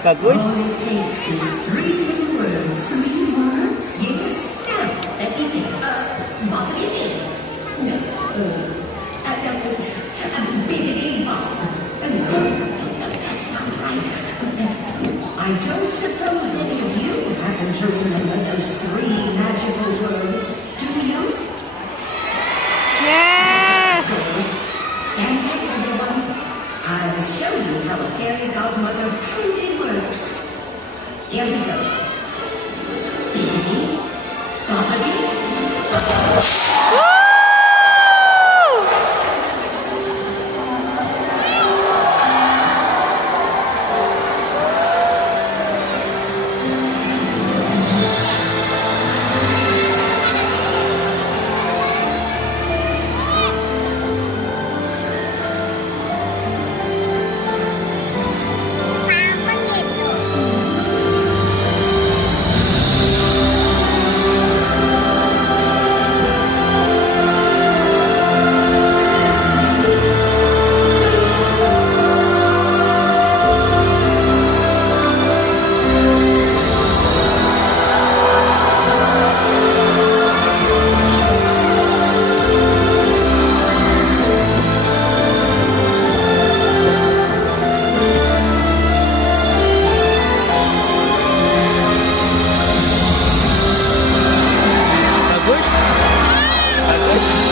Pagod? All it takes is three little words. Three words? Yes. Now, let me think. What do you mean? No. Bibbidi Bob. No, that's not right. I don't suppose any of you happen to remember those three magical words, do you? Yes! Stand back, everyone. I'll show you how a fairy godmother truly works. Here we go.